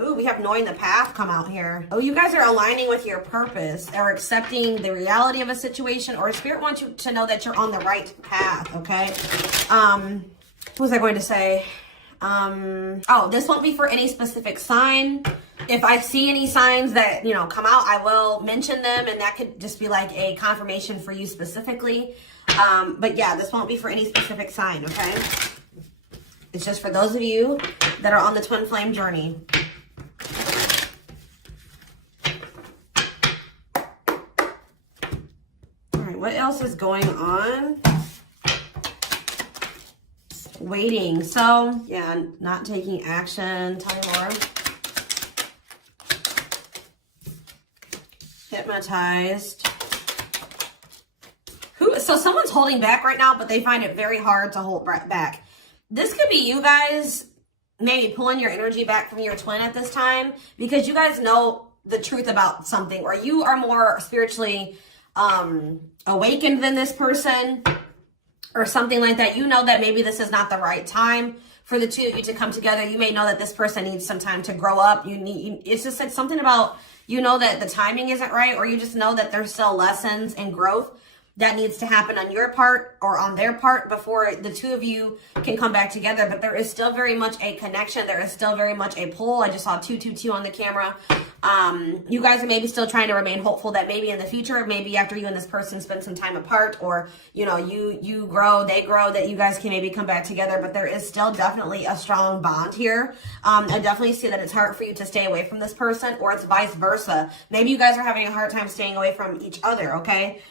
Ooh, we have knowing the path come out here. Oh, you guys are aligning with your purpose or accepting the reality of a situation, or Spirit wants you to know that you're on the right path, okay? What was I going to say? Oh, this won't be for any specific sign. If I see any signs that, you know, come out, I will mention them, and that could just be like a confirmation for you specifically. But yeah, this won't be for any specific sign, okay? It's just for those of you that are on the twin flame journey. All right, what else is going on? Waiting. So, yeah, not taking action. Tell me more. Hypnotized. So someone's holding back right now, but they find it very hard to hold back. This could be you guys maybe pulling your energy back from your twin at this time because you guys know the truth about something, or you are more spiritually awakened than this person or something like that. You know that maybe this is not the right time for the two of you to come together. You may know that this person needs some time to grow up. It's just like something about, you know, that the timing isn't right, or you just know that there's still lessons and growth that needs to happen on your part or on their part before the two of you can come back together. But there is still very much a connection. There is still very much a pull. I just saw 222 on the camera. You guys are maybe still trying to remain hopeful that maybe in the future, maybe after you and this person spend some time apart, or, you know, you grow, they grow, that you guys can maybe come back together. But there is still definitely a strong bond here. I definitely see that it's hard for you to stay away from this person, or it's vice versa. Maybe you guys are having a hard time staying away from each other, okay?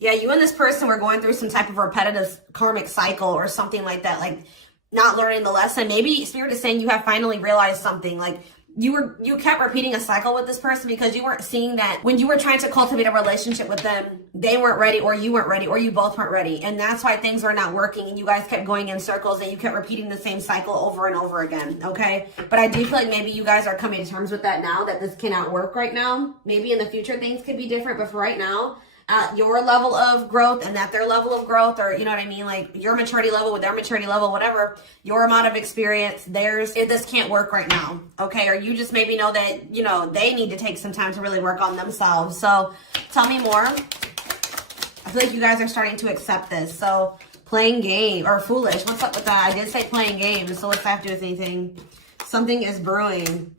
Yeah, you and this person were going through some type of repetitive karmic cycle or something like that, like not learning the lesson. Maybe Spirit is saying you have finally realized something. Like you kept repeating a cycle with this person because you weren't seeing that when you were trying to cultivate a relationship with them, they weren't ready, or you weren't ready, or you both weren't ready. And that's why things were not working, and you guys kept going in circles, and you kept repeating the same cycle over and over again, okay? But I do feel like maybe you guys are coming to terms with that now, that this cannot work right now. Maybe in the future things could be different, but for right now, at your level of growth and at their level of growth, or you know what I mean, like your maturity level with their maturity level, whatever, your amount of experience, this can't work right now, okay? Or you just maybe know that, you know, they need to take some time to really work on themselves. So tell me more. I feel like you guys are starting to accept this. So playing game, or foolish, what's up with that? I did say playing games, so what's that have to do with anything? Something is brewing.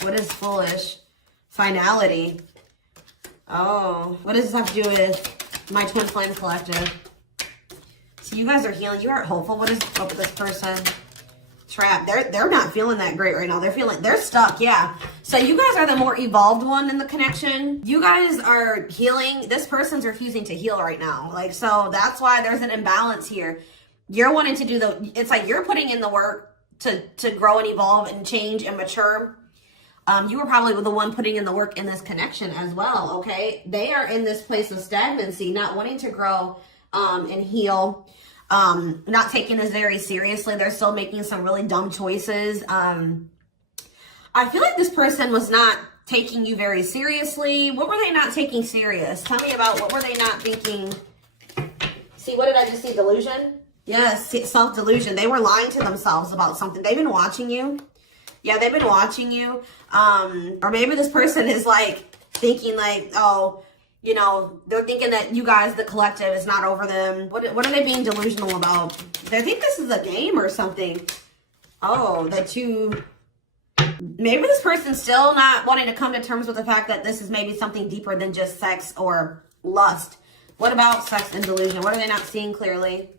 What is foolish? Finality. Oh, what does this have to do with my twin flame collective? So you guys are healing. You are hopeful. What is up with this person? Trap. They're not feeling that great right now. They're stuck. Yeah. So you guys are the more evolved one in the connection. You guys are healing. This person's refusing to heal right now. Like, so that's why there's an imbalance here. You're wanting to do it's like you're putting in the work to grow and evolve and change and mature. You were probably the one putting in the work in this connection as well, okay? They are in this place of stagnancy, not wanting to grow and heal, not taking this very seriously. They're still making some really dumb choices. I feel like this person was not taking you very seriously. What were they not taking serious? Tell me about what were they not thinking? See, what did I just see? Delusion? Yes, self-delusion. They were lying to themselves about something. They've been watching you. Yeah, they've been watching you. Or maybe this person is like thinking like, oh, you know, they're thinking that you guys, the collective, is not over them. What are they being delusional about? They think this is a game or something. Oh, maybe this person's still not wanting to come to terms with the fact that this is maybe something deeper than just sex or lust. What about sex and delusion? What are they not seeing clearly?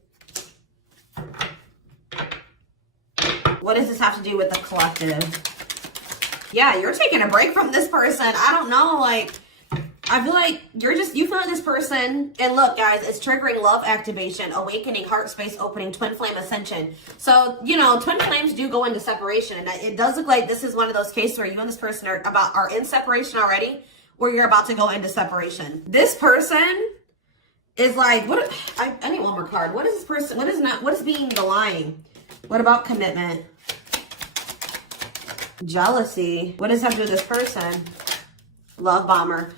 What does this have to do with the collective? Yeah, you're taking a break from this person. I don't know, like, I feel like you feel like this person, and look, guys, it's triggering love activation, awakening, heart space opening, twin flame ascension. So, you know, twin flames do go into separation, and it does look like this is one of those cases where you and this person are in separation already, or you're about to go into separation. This person is like, I need one more card. What is this person, what is being the lying? What about commitment? Jealousy. What does that have to do with this person? Love bomber.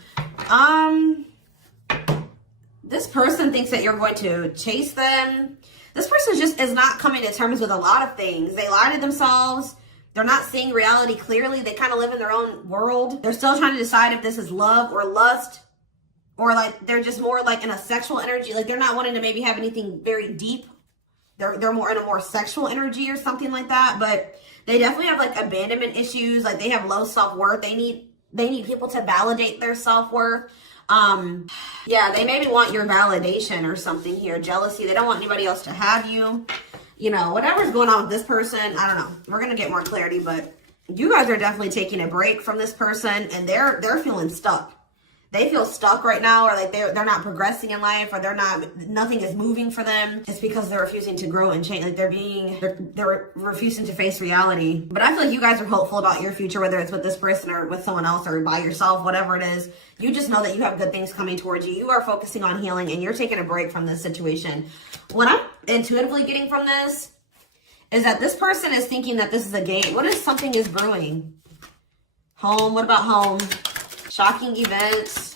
This person thinks that you're going to chase them. This person just is not coming to terms with a lot of things. They lie to themselves. They're not seeing reality clearly. They kind of live in their own world. They're still trying to decide if this is love or lust, or like they're just more like in a sexual energy. Like they're not wanting to maybe have anything very deep. They're more in a more sexual energy or something like that. But they definitely have like abandonment issues. Like they have low self-worth. They need people to validate their self-worth. Yeah, they maybe want your validation or something here. Jealousy. They don't want anybody else to have you. You know, whatever's going on with this person, I don't know. We're going to get more clarity, but you guys are definitely taking a break from this person, and they're feeling stuck. They feel stuck right now, or like they're not progressing in life, or nothing is moving for them. It's because they're refusing to grow and change. Like they're refusing to face reality. But I feel like you guys are hopeful about your future, whether it's with this person or with someone else or by yourself, whatever it is. You just know that you have good things coming towards you. You are focusing on healing, and you're taking a break from this situation. What I'm intuitively getting from this is that this person is thinking that this is a game. What if something is brewing? Home. What about home? Shocking events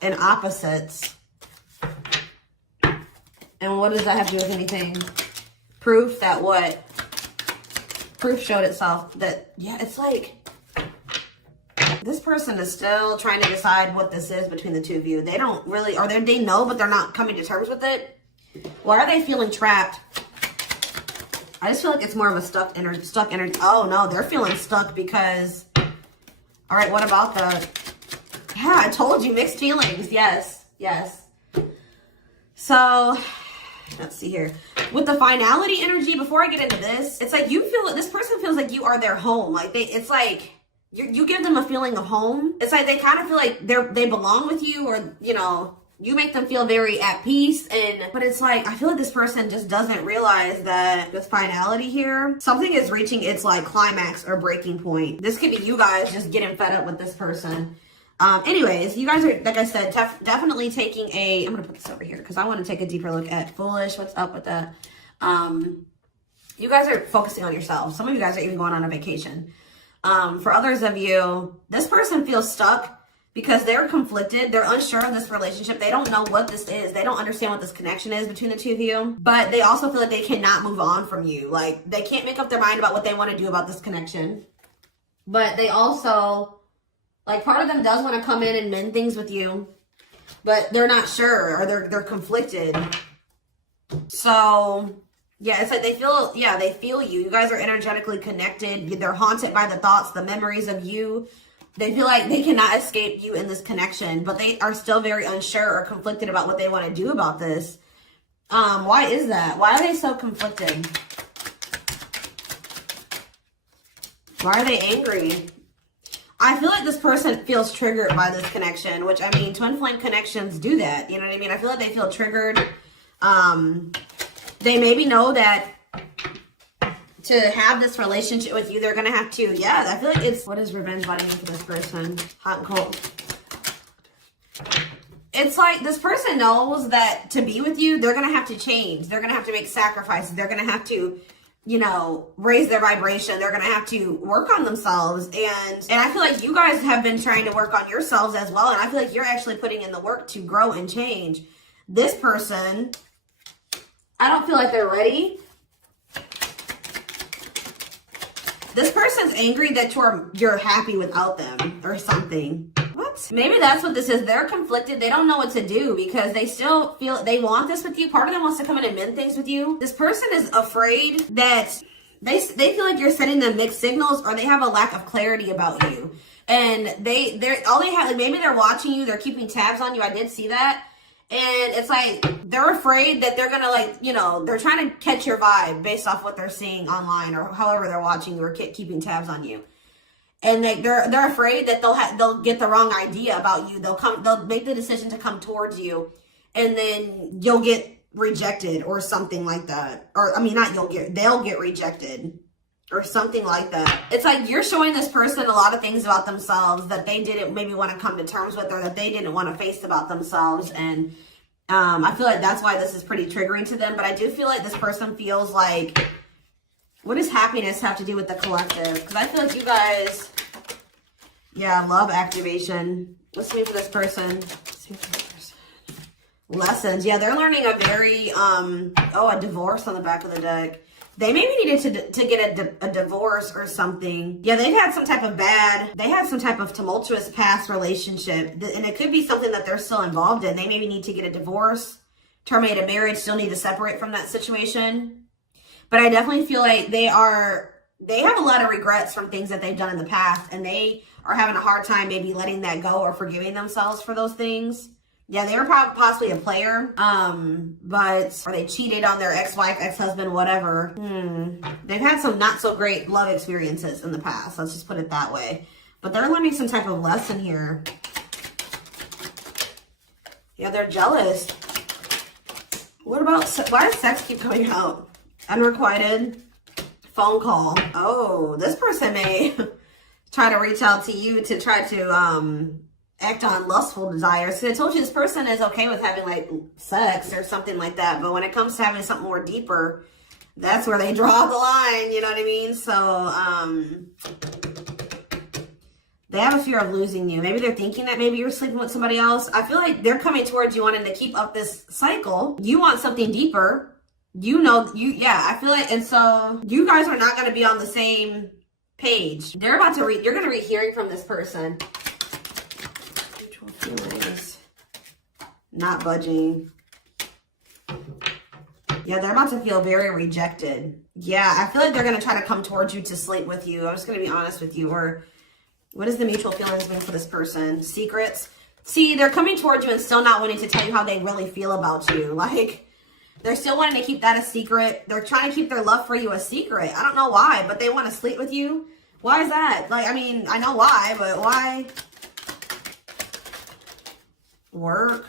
and opposites. And what does that have to do with anything? Proof that what? Proof showed itself that, yeah, it's like this person is still trying to decide what this is between the two of you. They don't really, or they know, but they're not coming to terms with it. Why are they feeling trapped? I just feel like it's more of a stuck energy. Oh no, they're feeling stuck because, all right, what about the, yeah, I told you, mixed feelings. Yes. So let's see here. With the finality energy, before I get into this, it's like you feel that this person feels like you are their home. Like it's like you give them a feeling of home. It's like they kind of feel like they belong with you, or, you know, you make them feel very at peace. But it's like, I feel like this person just doesn't realize that this finality here, something is reaching its like climax or breaking point. This could be you guys just getting fed up with this person. Anyways, you guys are, like I said, definitely taking I'm going to put this over here because I want to take a deeper look at foolish. What's up with that? You guys are focusing on yourselves. Some of you guys are even going on a vacation. For others of you, this person feels stuck because they're conflicted. They're unsure of this relationship. They don't know what this is. They don't understand what this connection is between the two of you. But they also feel like they cannot move on from you. Like, they can't make up their mind about what they want to do about this connection. But they also, like, part of them does want to come in and mend things with you. But they're not sure, or they're conflicted. So, yeah, it's like they feel you. You guys are energetically connected. They're haunted by the thoughts, the memories of you. They feel like they cannot escape you in this connection, but they are still very unsure or conflicted about what they want to do about this. Why is that? Why are they so conflicted? Why are they angry? I feel like this person feels triggered by this connection, which, I mean, twin flame connections do that. You know what I mean? I feel like they feel triggered. They maybe know that to have this relationship with you, they're going to have to, yeah, I feel like it's, what is revenge body mean for this person? Hot and cold. It's like this person knows that to be with you, they're going to have to change. They're going to have to make sacrifices. They're going to have to, you know, raise their vibration. They're going to have to work on themselves. And I feel like you guys have been trying to work on yourselves as well. And I feel like you're actually putting in the work to grow and change. This person, I don't feel like they're ready. This person's angry that you're happy without them or something. What? Maybe that's what this is. They're conflicted. They don't know what to do because they still feel they want this with you. Part of them wants to come in and mend things with you. This person is afraid that they feel like you're sending them mixed signals, or they have a lack of clarity about you. And they're all they have, like, maybe they're watching you, they're keeping tabs on you. I did see that. And it's like, they're afraid that they're going to, like, you know, they're trying to catch your vibe based off what they're seeing online or however they're watching you or keeping tabs on you. And they're afraid that they'll get the wrong idea about you. They'll make the decision to come towards you, and then you'll get rejected or something like that. Or, I mean, they'll get rejected or something like that. It's like you're showing this person a lot of things about themselves that they didn't maybe want to come to terms with, or that they didn't want to face about themselves. And I feel like that's why this is pretty triggering to them. But I do feel like this person feels like, what does happiness have to do with the collective? Because I feel like you guys, yeah, love activation. Let's see for this person. Let's see for this person. Lessons. Yeah, they're learning a very, a divorce on the back of the deck. They maybe needed to get a divorce or something. Yeah, they had some type of tumultuous past relationship. And it could be something that they're still involved in. They maybe need to get a divorce, terminate a marriage, still need to separate from that situation. But I definitely feel like they have a lot of regrets from things that they've done in the past. And they are having a hard time maybe letting that go or forgiving themselves for those things. Yeah, they were possibly a player, or they cheated on their ex-wife, ex-husband, whatever. They've had some not so great love experiences in the past. Let's just put it that way. But they're learning some type of lesson here. Yeah, they're jealous. What about, why does sex keep coming out? Unrequited phone call. Oh, this person may try to reach out to you to try to, act on lustful desires. So I told you this person is okay with having like sex or something like that, but when it comes to having something more deeper, that's where they draw the line, you know what I mean? So they have a fear of losing you. Maybe they're thinking that maybe you're sleeping with somebody else. I feel like they're coming towards you wanting to keep up this cycle. You want something deeper. I feel like, and so you guys are not going to be on the same page. You're going to be hearing from this person. Feelings. Not budging. Yeah, they're about to feel very rejected. Yeah, I feel like they're going to try to come towards you to sleep with you. I'm just going to be honest with you. Or what is the mutual feelings mean for this person? Secrets. See, they're coming towards you and still not wanting to tell you how they really feel about you. Like, they're still wanting to keep that a secret. They're trying to keep their love for you a secret. I don't know why, but they want to sleep with you. Why is that? Like, I mean, I know why, but why? Work.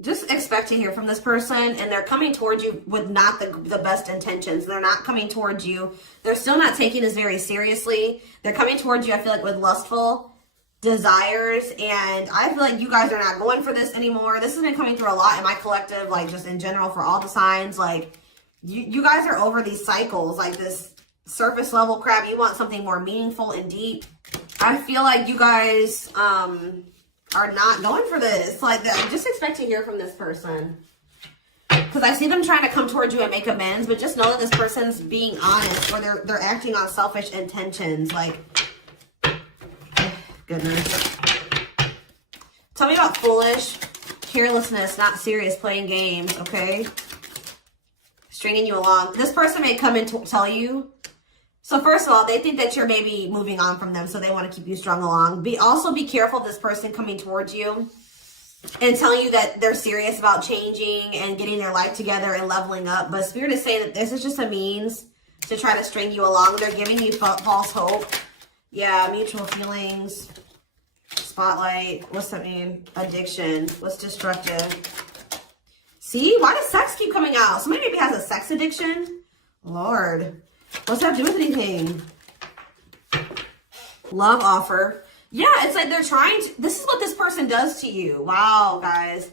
Just expect to hear from this person, and they're coming towards you with not the best intentions. They're not coming towards you. They're still not taking this very seriously. They're coming towards you, I feel like, with lustful desires, and I feel like you guys are not going for this anymore. This has been coming through a lot in my collective, like just in general for all the signs. Like you guys are over these cycles, like this surface level crap. You want something more meaningful and deep. I feel like you guys are not going for this. Like, just expect to hear from this person. Because I see them trying to come towards you and make amends, but just know that this person's being honest, or they're acting on selfish intentions. Like, goodness. Tell me about foolish, carelessness, not serious, playing games, okay? Stringing you along. This person may come and tell you. So first of all, they think that you're maybe moving on from them, so they want to keep you strung along. Also be careful of this person coming towards you and telling you that they're serious about changing and getting their life together and leveling up. But Spirit is saying that this is just a means to try to string you along. They're giving you false hope. Yeah, mutual feelings. Spotlight. What's that mean? Addiction. What's destructive? See? Why does sex keep coming out? Somebody maybe has a sex addiction. Lord. What's that do with anything? Love offer. Yeah, it's like they're trying to... This is what this person does to you. Wow, guys.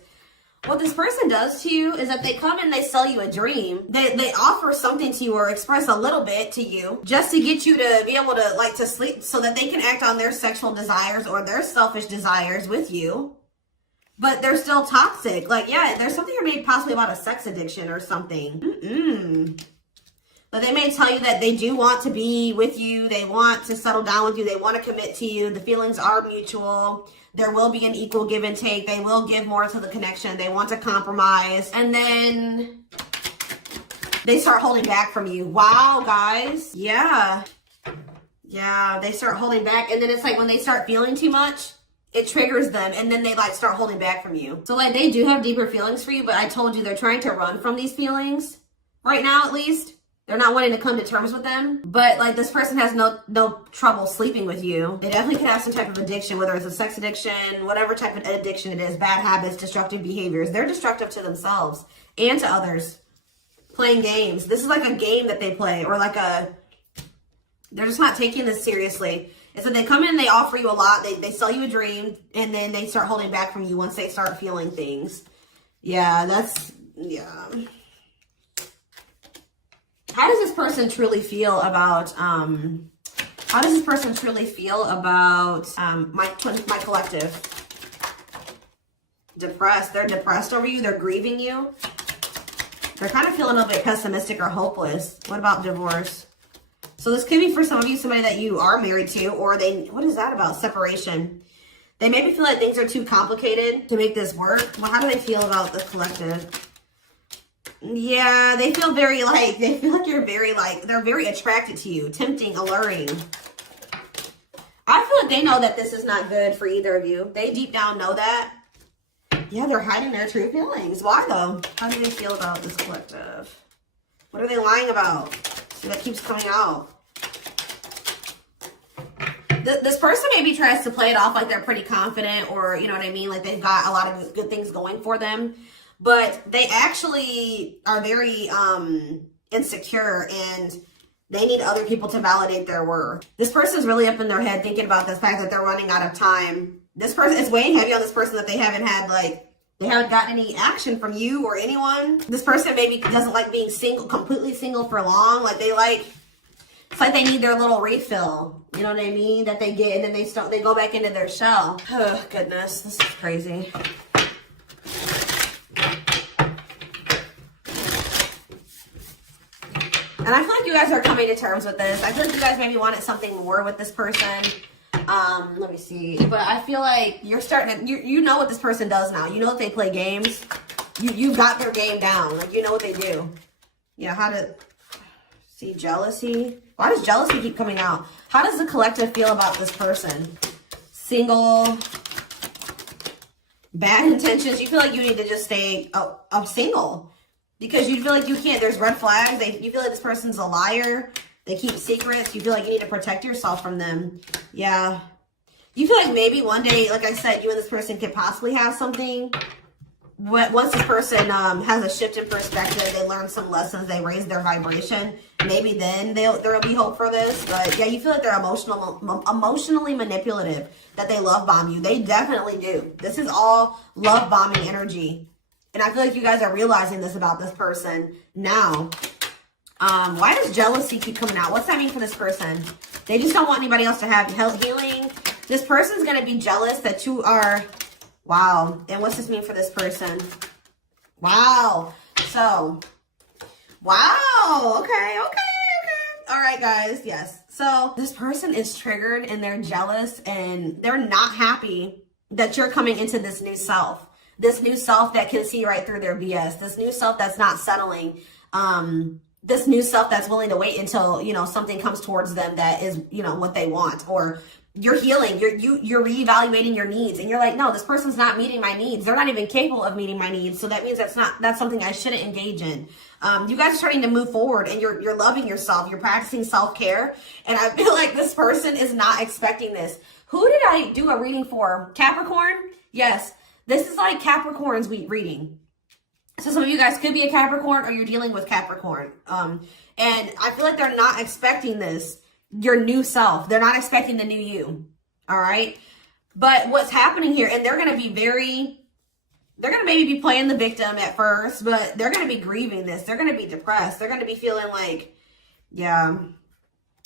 What this person does to you is that they come and they sell you a dream. They offer something to you or express a little bit to you just to get you to be able to, like, to sleep so that they can act on their sexual desires or their selfish desires with you. But they're still toxic. Like, yeah, there's something here maybe possibly about a sex addiction or something. But they may tell you that they do want to be with you. They want to settle down with you. They want to commit to you. The feelings are mutual. There will be an equal give and take. They will give more to the connection. They want to compromise. And then they start holding back from you. Wow, guys. Yeah. Yeah, they start holding back. And then it's like when they start feeling too much, it triggers them. And then they like start holding back from you. So like they do have deeper feelings for you. But I told you they're trying to run from these feelings. Right now, at least. They're not wanting to come to terms with them. But like this person has no trouble sleeping with you. They definitely could have some type of addiction, whether it's a sex addiction, whatever type of addiction it is, bad habits, destructive behaviors. They're destructive to themselves and to others. Playing games. This is like a game that they play, or like they're just not taking this seriously. And so they come in, they offer you a lot, they sell you a dream, and then they start holding back from you once they start feeling things. Yeah, yeah. How does this person truly feel about, my collective? depressed. They're depressed over you. They're grieving you. They're kind of feeling a little bit pessimistic or hopeless. What about divorce? So this could be for some of you, somebody that you are married to, or what is that about? Separation. They maybe feel like things are too complicated to make this work. Well, how do they feel about the collective? Yeah, they feel very they feel like you're very they're very attracted to you, tempting, alluring. I feel like they know that this is not good for either of you. They deep down know that. Yeah, they're hiding their true feelings. Why though? How do they feel about this collective? What are they lying about? See, that keeps coming out. This person maybe tries to play it off like they're pretty confident, or you know what I mean, like they've got a lot of good things going for them, but they actually are very insecure, and they need other people to validate their worth. This person's really up in their head thinking about the fact that they're running out of time. This person is weighing heavy on this person that they haven't had they haven't gotten any action from you or anyone. This person maybe doesn't like being single, completely single for long. It's like they need their little refill. You know what I mean? That they get, and then they go back into their shell. Oh, goodness. This is crazy. And I feel like you guys are coming to terms with this. I feel like you guys maybe wanted something more with this person. Let me see. But I feel like you're starting to, you know what this person does now. You know that they play games. You've got their game down. Like, you know what they do. Yeah, how to see jealousy. Why does jealousy keep coming out? How does the collective feel about this person? Single. Bad intentions. You feel like you need to just stay single. Because you feel like you can't. There's red flags. You feel like this person's a liar. They keep secrets. You feel like you need to protect yourself from them. Yeah. You feel like maybe one day, like I said, you and this person could possibly have something. Once this person has a shift in perspective, they learn some lessons, they raise their vibration, maybe then there'll be hope for this. But yeah, you feel like they're emotionally manipulative, that they love bomb you. They definitely do. This is all love bombing energy. And I feel like you guys are realizing this about this person now. Why does jealousy keep coming out? What's that mean for this person? They just don't want anybody else to have healing. This person's going to be jealous that you are... Wow. And what's this mean for this person? Wow. So, wow. Okay. All right, guys. Yes. So this person is triggered and they're jealous and they're not happy that you're coming into this new self. This new self that can see right through their BS. This new self that's not settling. This new self that's willing to wait until, something comes towards them that is, what they want. Or you're healing, you're reevaluating your needs, and you're like, no, this person's not meeting my needs. They're not even capable of meeting my needs. So that means that's something I shouldn't engage in. You guys are starting to move forward, and you're loving yourself. You're practicing self-care, and I feel like this person is not expecting this. Who did I do a reading for? Capricorn? Yes, this is like Capricorn's reading. So some of you guys could be a Capricorn, or you're dealing with Capricorn. And I feel like they're not expecting this. Your new self. They're not expecting the new you. All right. But what's happening here, and they're going to maybe be playing the victim at first, but they're going to be grieving this. They're going to be depressed. They're going to be feeling like, yeah,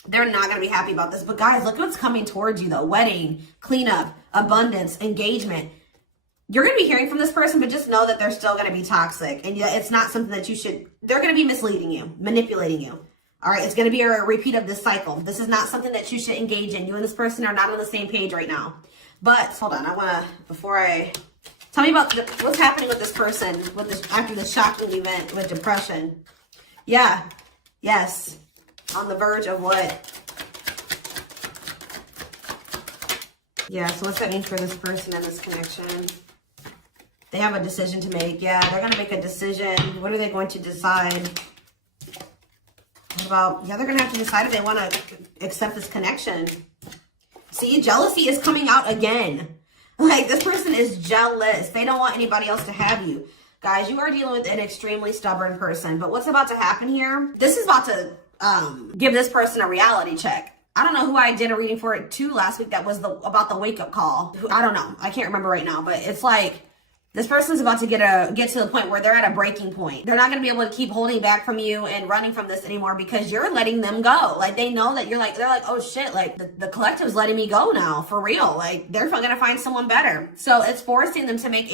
they're not going to be happy about this. But guys, look what's coming towards you though. Wedding, cleanup, abundance, engagement. You're going to be hearing from this person, but just know that they're still going to be toxic. And it's not something that they're going to be misleading you, manipulating you. All right, it's going to be a repeat of this cycle. This is not something that you should engage in. You and this person are not on the same page right now. But hold on, tell me about what's happening with this person after the shocking event with depression. Yeah, yes, on the verge of what? Yeah, so what's that mean for this person and this connection? They have a decision to make. Yeah, they're going to make a decision. What are they going to decide? They're going to have to decide if they want to accept this connection. See, jealousy is coming out again. Like, this person is jealous. They don't want anybody else to have you. Guys, you are dealing with an extremely stubborn person. But what's about to happen here? This is about to give this person a reality check. I don't know who I did a reading for it too last week that was about the wake-up call. I don't know. I can't remember right now. But it's like, This person's about to get to the point where they're at a breaking point. They're not going to be able to keep holding back from you and running from this anymore because you're letting them go. Like, they know that they're like, oh shit, like the collective's letting me go now, for real. Like, they're going to find someone better. So it's forcing them to make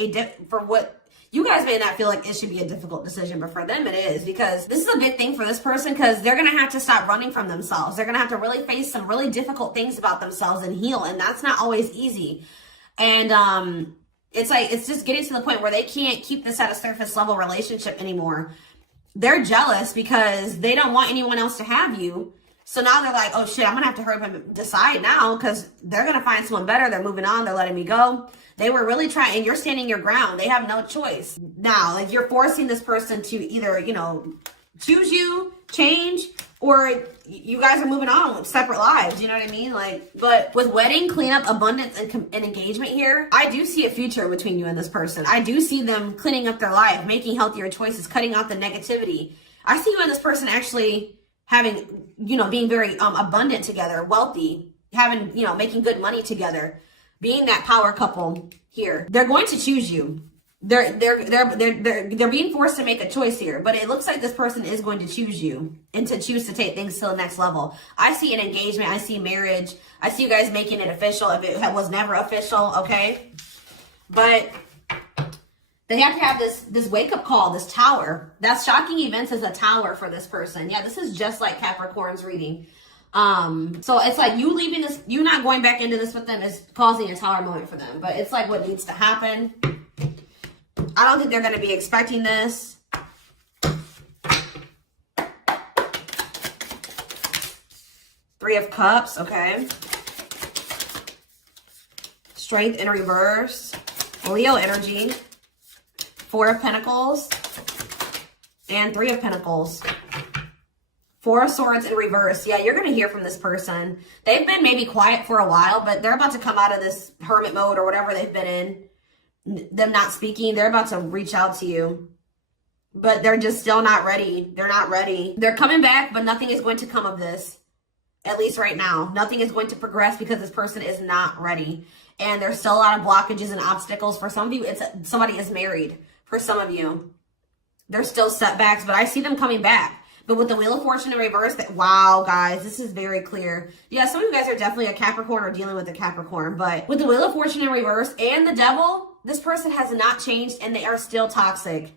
for what you guys may not feel like it should be a difficult decision, but for them it is, because this is a big thing for this person, because they're going to have to stop running from themselves. They're going to have to really face some really difficult things about themselves and heal. And that's not always easy. And, it's just getting to the point where they can't keep this at a surface level relationship anymore. They're jealous because they don't want anyone else to have you. So now they're like, oh shit, I'm going to have to hurry up and decide now, because they're going to find someone better. They're moving on. They're letting me go. They were really trying, and you're standing your ground. They have no choice. Now, like, you're forcing this person to either, choose you, change, or you guys are moving on with separate lives. You know what I mean? Like, but with wedding, cleanup, abundance, and engagement here, I do see a future between you and this person. I do see them cleaning up their life, making healthier choices, cutting out the negativity. I see you and this person actually having, being very abundant together, wealthy, having, making good money together, being that power couple here. They're going to choose you. They're being forced to make a choice here, but it looks like this person is going to choose you and to choose to take things to the next level. I see an engagement. I see marriage. I see you guys making it official if it was never official, okay? But they have to have this wake-up call, this tower. That's shocking events as a tower for this person. Yeah, this is just like Capricorn's reading. So it's like you leaving this, you not going back into this with them is causing a tower moment for them. But it's like what needs to happen. I don't think they're going to be expecting this. Three of Cups, okay. Strength in reverse. Leo energy. Four of Pentacles. And Three of Pentacles. Four of Swords in reverse. Yeah, you're going to hear from this person. They've been maybe quiet for a while, but they're about to come out of this hermit mode or whatever they've been in. Them not speaking, they're about to reach out to you, but they're just still not ready. They're not ready. They're coming back, but nothing is going to come of this, at least right now. Nothing is going to progress because this person is not ready, and there's still a lot of blockages and obstacles. For some of you, somebody is married. For some of you, there's still setbacks, but I see them coming back. But with the Wheel of Fortune in reverse, wow, guys, this is very clear. Yeah, some of you guys are definitely a Capricorn or dealing with a Capricorn, but with the Wheel of Fortune in reverse and the Devil, this person has not changed and they are still toxic.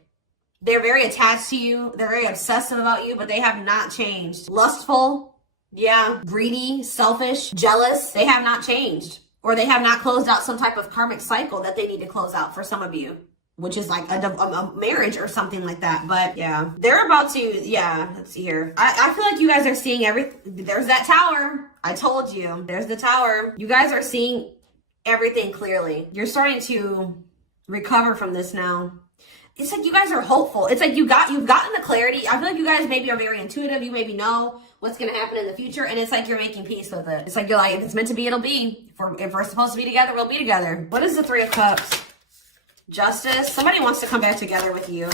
They're very attached to you. They're very obsessive about you, but they have not changed. Lustful, yeah, greedy, selfish, jealous. They have not changed, or they have not closed out some type of karmic cycle that they need to close out for some of you, which is like a marriage or something like that. But yeah, they're about to, yeah, let's see here. I feel like you guys are seeing everything. There's that tower. I told you, there's the tower. You guys are seeing everything clearly. You're starting to recover from this now. It's like you guys are hopeful. It's like you've gotten the clarity. I feel like you guys maybe are very intuitive. You maybe know what's going to happen in the future. And it's like you're making peace with it. It's like you're like, if it's meant to be, it'll be. If we're supposed to be together, we'll be together. What is the Three of Cups? Justice. Somebody wants to come back together with you.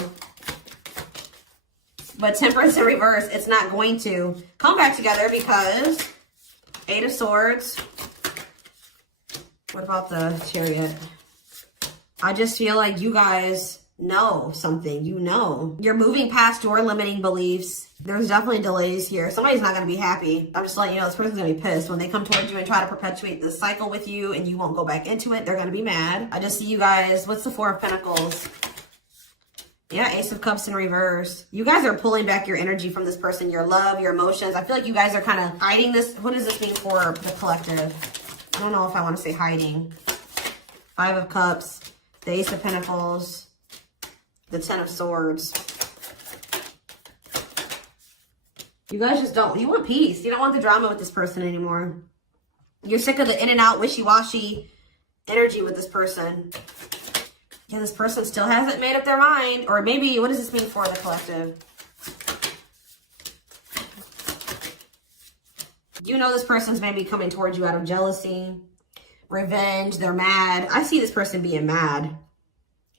But Temperance in reverse, it's not going to come back together because Eight of Swords. What about the Chariot? I just feel like you guys know something. You're moving past your limiting beliefs. There's definitely delays here. Somebody's not going to be happy. I'm just letting you know this person's going to be pissed when they come towards you and try to perpetuate this cycle with you and you won't go back into it. They're going to be mad. I just see you guys. What's the Four of Pentacles? Yeah, Ace of Cups in reverse. You guys are pulling back your energy from this person, your love, your emotions. I feel like you guys are kind of hiding this. What does this mean for the collective? I don't know if I want to say hiding. Five of Cups, the Ace of Pentacles, the Ten of Swords. You guys just don't, you want peace. You don't want the drama with this person anymore. You're sick of the in and out, wishy-washy energy with this person. Yeah, this person still hasn't made up their mind. Or maybe, what does this mean for the collective? You know this person's maybe coming towards you out of jealousy, revenge. They're mad. I see this person being mad,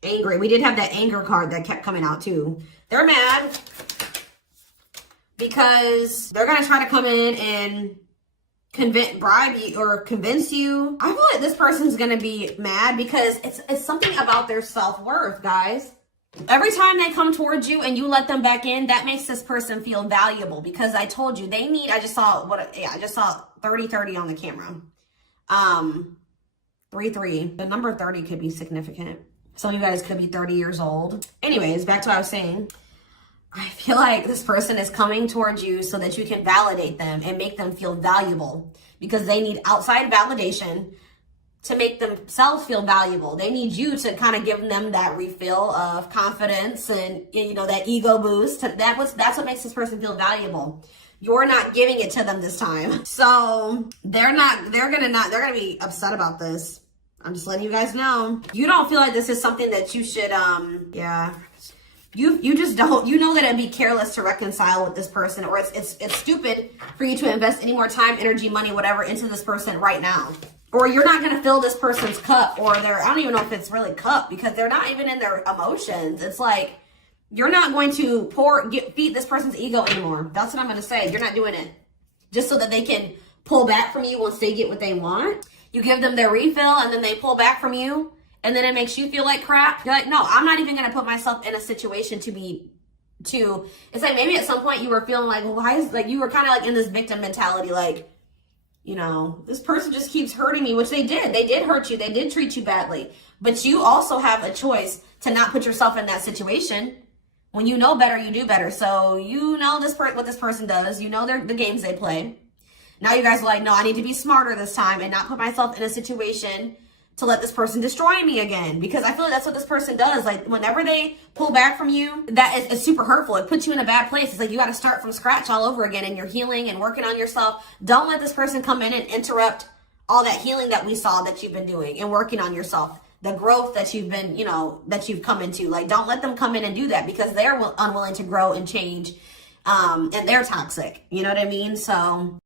angry. We did have that anger card that kept coming out too. They're mad because they're going to try to come in and bribe you or convince you. I feel like this person's gonna be mad because it's something about their self-worth, guys. Every time they come towards you and you let them back in, that makes this person feel valuable, because I told you they need, I just saw 30 on the camera. 3-3. The number 30 could be significant. Some of you guys could be 30 years old. Anyways, back to what I was saying. I feel like this person is coming towards you so that you can validate them and make them feel valuable, because they need outside validation to make themselves feel valuable. They need you to kind of give them that refill of confidence and, you know, that ego boost. That's what makes this person feel valuable. You're not giving it to them this time. So they're gonna be upset about this. I'm just letting you guys know. You don't feel like this is something that you should, You just don't, you know that it'd be careless to reconcile with this person, or it's stupid for you to invest any more time, energy, money, whatever into this person right now. Or you're not going to fill this person's cup, or I don't even know if it's really cup, because they're not even in their emotions. It's like, you're not going to feed this person's ego anymore. That's what I'm going to say. You're not doing it just so that they can pull back from you once they get what they want. You give them their refill and then they pull back from you. And then it makes you feel like crap. You're like, no, I'm not even going to put myself in a situation it's like maybe at some point you were feeling like, well, why is, like, you were kind of like in this victim mentality, like, you know, this person just keeps hurting me, which they did. They did hurt you. They did treat you badly. But you also have a choice to not put yourself in that situation. When you know better, you do better. So you know what this person does. You know the games they play. Now you guys are like, no, I need to be smarter this time and not put myself in a situation to let this person destroy me again, because I feel like that's what this person does. Like, whenever they pull back from you, that is super hurtful. It puts you in a bad place. It's like you got to start from scratch all over again, and you're healing and working on yourself. Don't let this person come in and interrupt all that healing that we saw that you've been doing and working on yourself, the growth that you've been, that you've come into. Like, don't let them come in and do that, because they're unwilling to grow and change, and they're toxic. You know what I mean? So